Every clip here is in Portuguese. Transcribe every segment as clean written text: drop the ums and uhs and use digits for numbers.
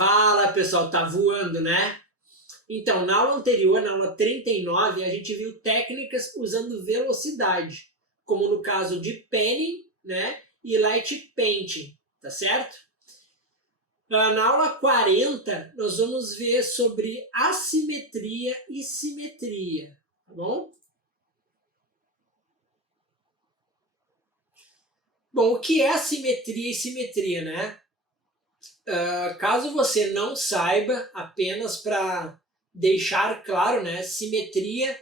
Fala pessoal, tá voando, né? Então, na aula anterior, na aula 39, a gente viu técnicas usando velocidade, como no caso de penning, né? E light painting, tá certo? Na aula 40, nós vamos ver sobre assimetria e simetria, tá bom? Bom, o que é assimetria e simetria, né? Caso você não saiba, apenas para deixar claro, né? Simetria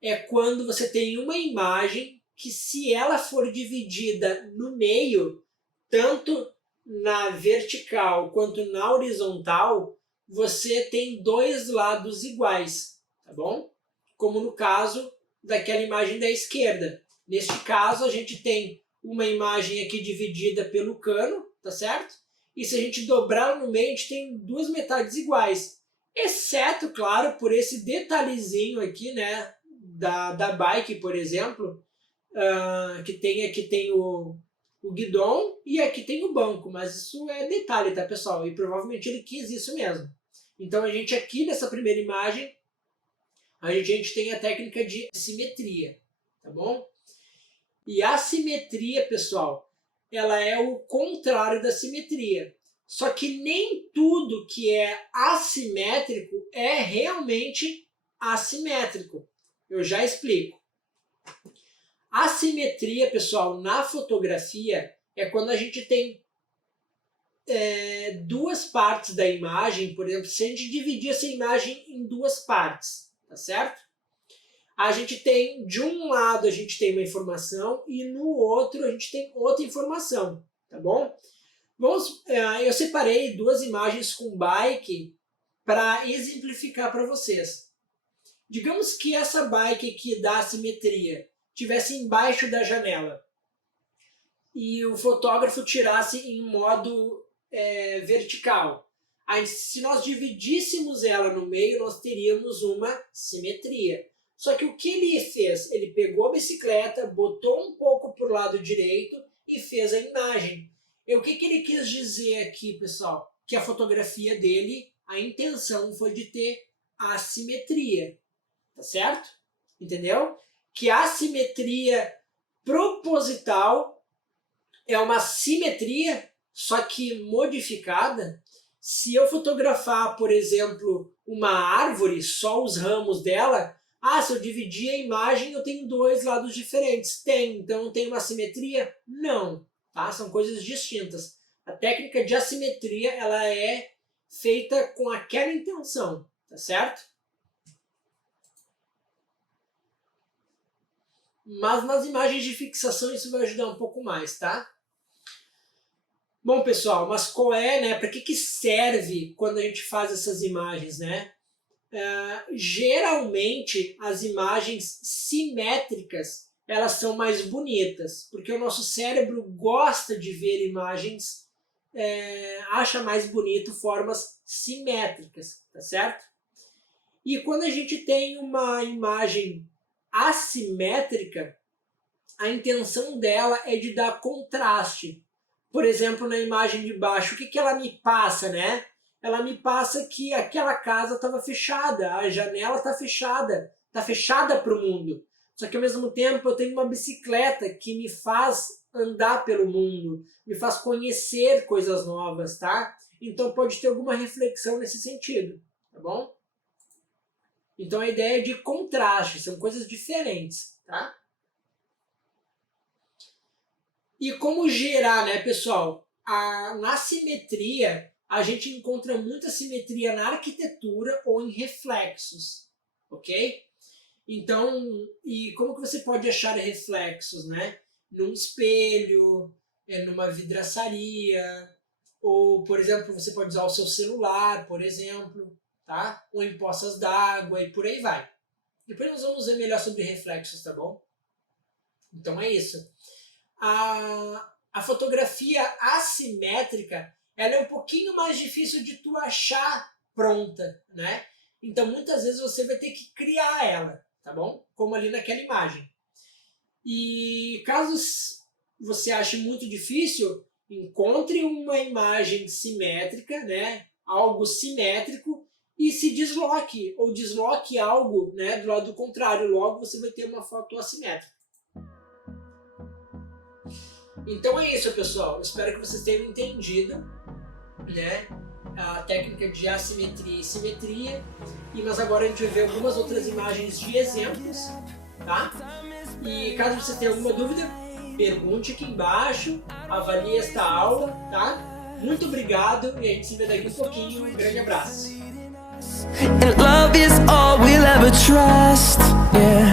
é quando você tem uma imagem que, se ela for dividida no meio, tanto na vertical quanto na horizontal, você tem dois lados iguais, tá bom? Como no caso daquela imagem da esquerda. Neste caso, a gente tem uma imagem aqui dividida pelo cano, tá certo? E se a gente dobrar no meio, a gente tem duas metades iguais. Exceto, claro, por esse detalhezinho aqui, né? Da bike, por exemplo, que tem aqui tem o guidão e aqui tem o banco, mas isso é detalhe, tá, pessoal? E provavelmente ele quis isso mesmo. Então a gente aqui nessa primeira imagem, a gente tem a técnica de simetria, tá bom? E a simetria, pessoal, ela é o contrário da simetria. Só que nem tudo que é assimétrico é realmente assimétrico. Eu já explico. Assimetria, pessoal, na fotografia é quando a gente tem duas partes da imagem. Por exemplo, se a gente dividir essa imagem em duas partes, tá certo? A gente tem, de um lado a gente tem uma informação e no outro a gente tem outra informação, tá bom? Eu separei duas imagens com bike para exemplificar para vocês. Digamos que essa bike aqui da assimetria estivesse embaixo da janela e o fotógrafo tirasse em modo vertical. Aí, se nós dividíssemos ela no meio, nós teríamos uma simetria. Só que o que ele fez? Ele pegou a bicicleta, botou um pouco para o lado direito e fez a imagem. E o que ele quis dizer aqui, pessoal? Que a fotografia dele, a intenção foi de ter assimetria, tá certo? Entendeu? Que a assimetria proposital é uma simetria, só que modificada. Se eu fotografar, por exemplo, uma árvore, só os ramos dela, se eu dividir a imagem, eu tenho dois lados diferentes. Tem, então tem uma assimetria? Não, tá? São coisas distintas. A técnica de assimetria, ela é feita com aquela intenção, tá certo? Mas nas imagens de fixação isso vai ajudar um pouco mais, tá? Bom, pessoal, mas qual é, né? Para que serve quando a gente faz essas imagens, né? Geralmente as imagens simétricas elas são mais bonitas, porque o nosso cérebro gosta de ver imagens, acha mais bonito formas simétricas, tá certo? E quando a gente tem uma imagem assimétrica, a intenção dela é de dar contraste. Por exemplo, na imagem de baixo, o que ela me passa, né? Ela me passa que aquela casa estava fechada, a janela está fechada para o mundo. Só que ao mesmo tempo eu tenho uma bicicleta que me faz andar pelo mundo, me faz conhecer coisas novas, tá? Então pode ter alguma reflexão nesse sentido, tá bom? Então a ideia é de contraste, são coisas diferentes, tá? E como gerar, né, pessoal? Na simetria, a gente encontra muita simetria na arquitetura ou em reflexos, ok? Então, e como que você pode achar reflexos, né? Num espelho, numa vidraçaria, ou, por exemplo, você pode usar o seu celular, por exemplo, tá? Ou em poças d'água e por aí vai. Depois nós vamos ver melhor sobre reflexos, tá bom? Então é isso. A fotografia assimétrica ela é um pouquinho mais difícil de tu achar pronta, né? Então muitas vezes você vai ter que criar ela, tá bom? Como ali naquela imagem. E caso você ache muito difícil, encontre uma imagem simétrica, né? algo simétrico e se desloque, ou desloque algo, né, do lado contrário. Logo, você vai ter uma foto assimétrica. Então é isso, pessoal. Espero que vocês tenham entendido, né, a técnica de assimetria e simetria. E nós agora a gente vai ver algumas outras imagens de exemplos, tá? E caso vocês tenham alguma dúvida, pergunte aqui embaixo, avalie esta aula, tá? Muito obrigado e a gente se vê daqui um pouquinho. Um grande abraço. And love is all we'll ever trust, yeah.